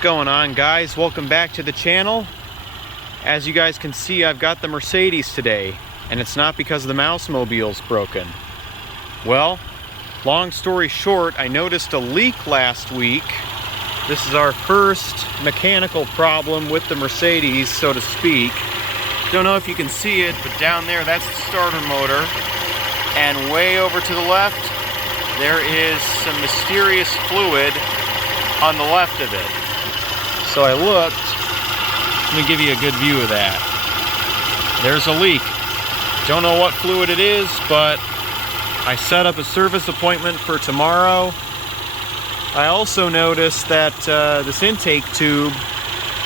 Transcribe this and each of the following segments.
going on, guys? Welcome back to the channel. As you guys can see, I've got the Mercedes today, and it's not because the Mousemobile's broken. Well, long story short, I noticed a leak last week. This is our first mechanical problem with the Mercedes, so to speak. Don't know if you can see it, but down there, that's the starter motor. And way over to the left, there is some mysterious fluid on the left of it. So I looked. Let me give you a good view of that. There's a leak. Don't know what fluid it is, but I set up a service appointment for tomorrow. I also noticed that this intake tube,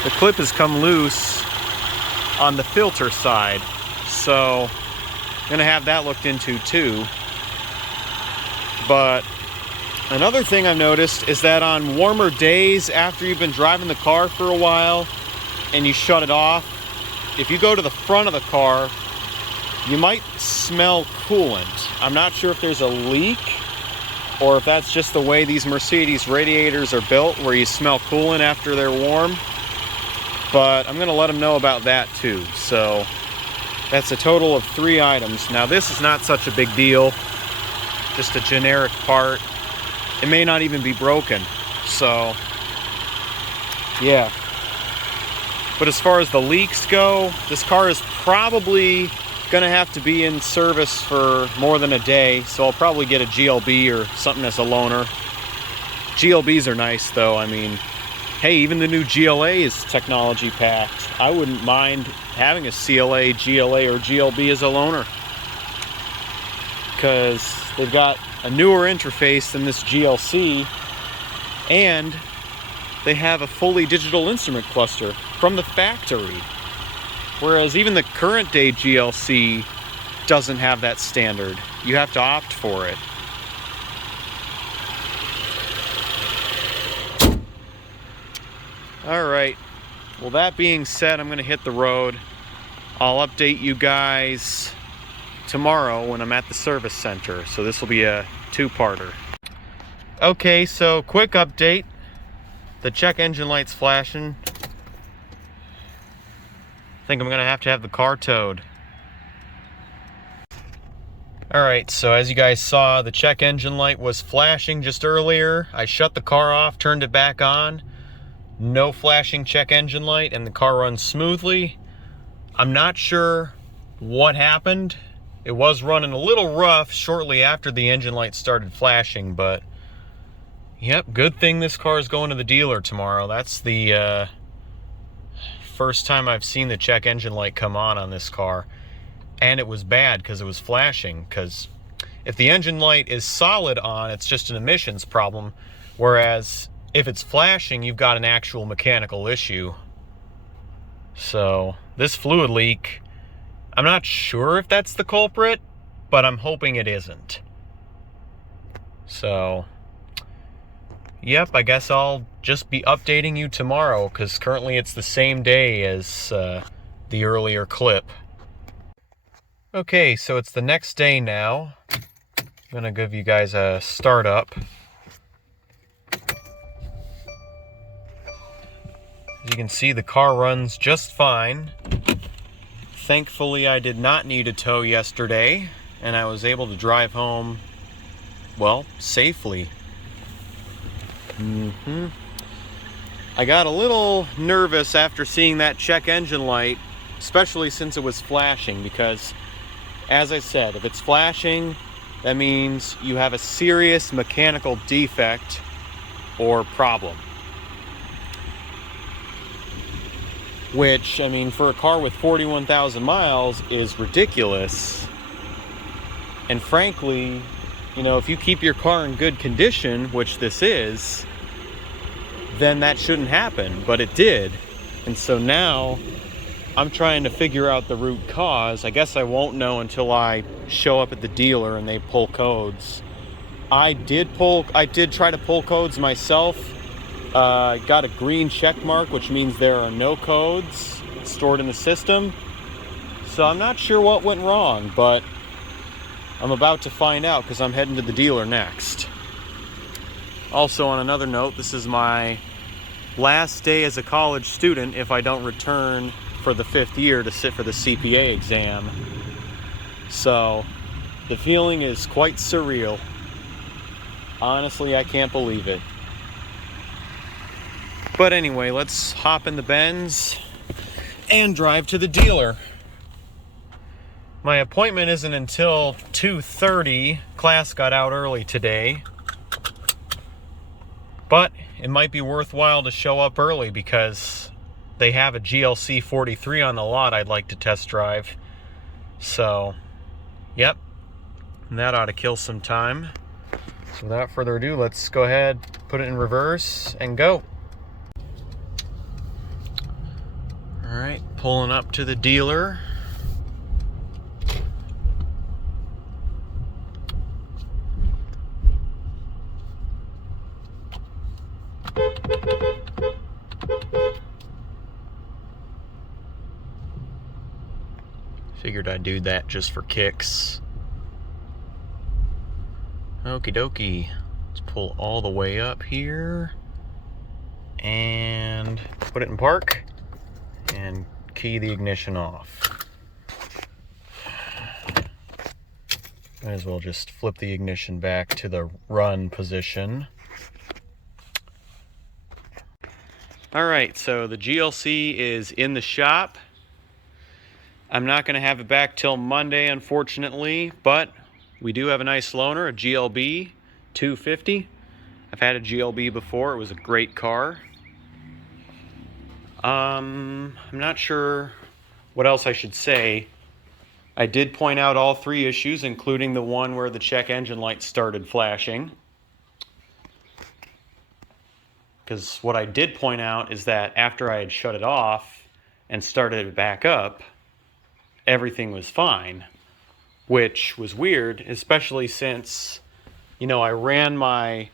the clip has come loose on the filter side. So I'm gonna have that looked into too. But another thing I've noticed is that on warmer days after you've been driving the car for a while and you shut it off, if you go to the front of the car, you might smell coolant. I'm not sure if there's a leak or if that's just the way these Mercedes radiators are built, where you smell coolant after they're warm. But I'm gonna let them know about that too. So that's a total of 3 items. Now this is not such a big deal, just a generic part. It may not even be broken, so yeah. But as far as the leaks go, this car is probably gonna have to be in service for more than a day, so I'll probably get a GLB or something as a loaner. GLBs are nice though. I mean, hey, even the new GLA is technology packed. I wouldn't mind having a CLA, GLA, or GLB as a loaner, because they've got a newer interface than this GLC, and they have a fully digital instrument cluster from the factory, whereas even the current day GLC doesn't have that standard. You have to opt for it. All right, well, that being said, I'm gonna hit the road. I'll update you guys tomorrow when I'm at the service center, so this will be a 2-parter. Okay, so quick update. The check engine light's flashing. I think I'm gonna have to have the car towed. Alright, so as you guys saw, the check engine light was flashing just earlier. I shut the car off, turned it back on. No flashing check engine light, and the car runs smoothly. I'm not sure what happened. It was running a little rough shortly after the engine light started flashing, but yep, good thing this car is going to the dealer tomorrow. That's the first time I've seen the check engine light come on this car. And it was bad because it was flashing, because if the engine light is solid on, it's just an emissions problem, whereas if it's flashing, you've got an actual mechanical issue. So this fluid leak, I'm not sure if that's the culprit, but I'm hoping it isn't. So yep, I guess I'll just be updating you tomorrow, because currently it's the same day as the earlier clip. Okay, so it's the next day now. I'm gonna give you guys a startup. As you can see, the car runs just fine. Thankfully, I did not need a tow yesterday, and I was able to drive home, well, safely. I got a little nervous after seeing that check engine light, especially since it was flashing, because, as I said, if it's flashing, that means you have a serious mechanical defect or problem. Which, I mean, for a car with 41,000 miles is ridiculous. And frankly, you know, if you keep your car in good condition, which this is, then that shouldn't happen, but it did. And so now I'm trying to figure out the root cause. I guess I won't know until I show up at the dealer and they pull codes. I did try to pull codes myself. Got a green check mark, which means there are no codes stored in the system. So I'm not sure what went wrong, but I'm about to find out because I'm heading to the dealer next. Also, on another note, this is my last day as a college student if I don't return for the 5th year to sit for the CPA exam. So the feeling is quite surreal. Honestly, I can't believe it. But anyway, let's hop in the Benz and drive to the dealer. My appointment isn't until 2:30. Class got out early today. But it might be worthwhile to show up early because they have a GLC43 on the lot I'd like to test drive. So, yep, that ought to kill some time. So without further ado, let's go ahead, put it in reverse, and go. All right, pulling up to the dealer. Figured I'd do that just for kicks. Okie dokie. Let's pull all the way up here and put it in park and key the ignition off. Might as well just flip the ignition back to the run position. Alright, so the GLC is in the shop. I'm not going to have it back till Monday, unfortunately, but we do have a nice loaner, a GLB 250. I've had a GLB before. It was a great car. I'm not sure what else I should say. I did point out all 3 issues, including the one where the check engine light started flashing. Because what I did point out is that after I had shut it off and started it back up, everything was fine, which was weird, especially since, I ran my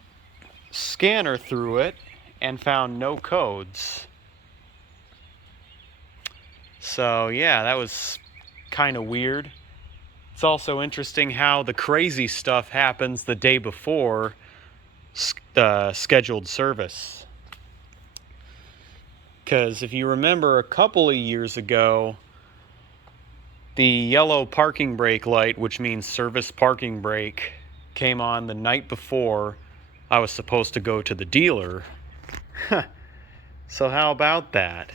scanner through it and found no codes. So yeah, that was kind of weird. It's also interesting how the crazy stuff happens the day before the scheduled service. Because if you remember a couple of years ago, the yellow parking brake light, which means service parking brake, came on the night before I was supposed to go to the dealer. So how about that?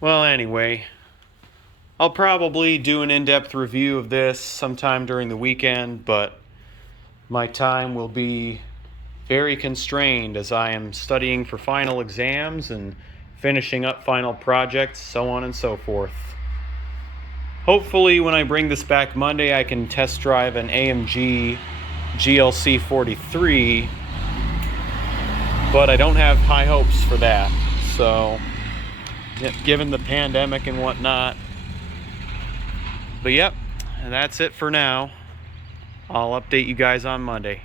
Well, anyway, I'll probably do an in-depth review of this sometime during the weekend, but my time will be very constrained as I am studying for final exams and finishing up final projects, so on and so forth. Hopefully when I bring this back Monday, I can test drive an AMG GLC43, but I don't have high hopes for that. So, given the pandemic and whatnot. But yep, that's it for now. I'll update you guys on Monday.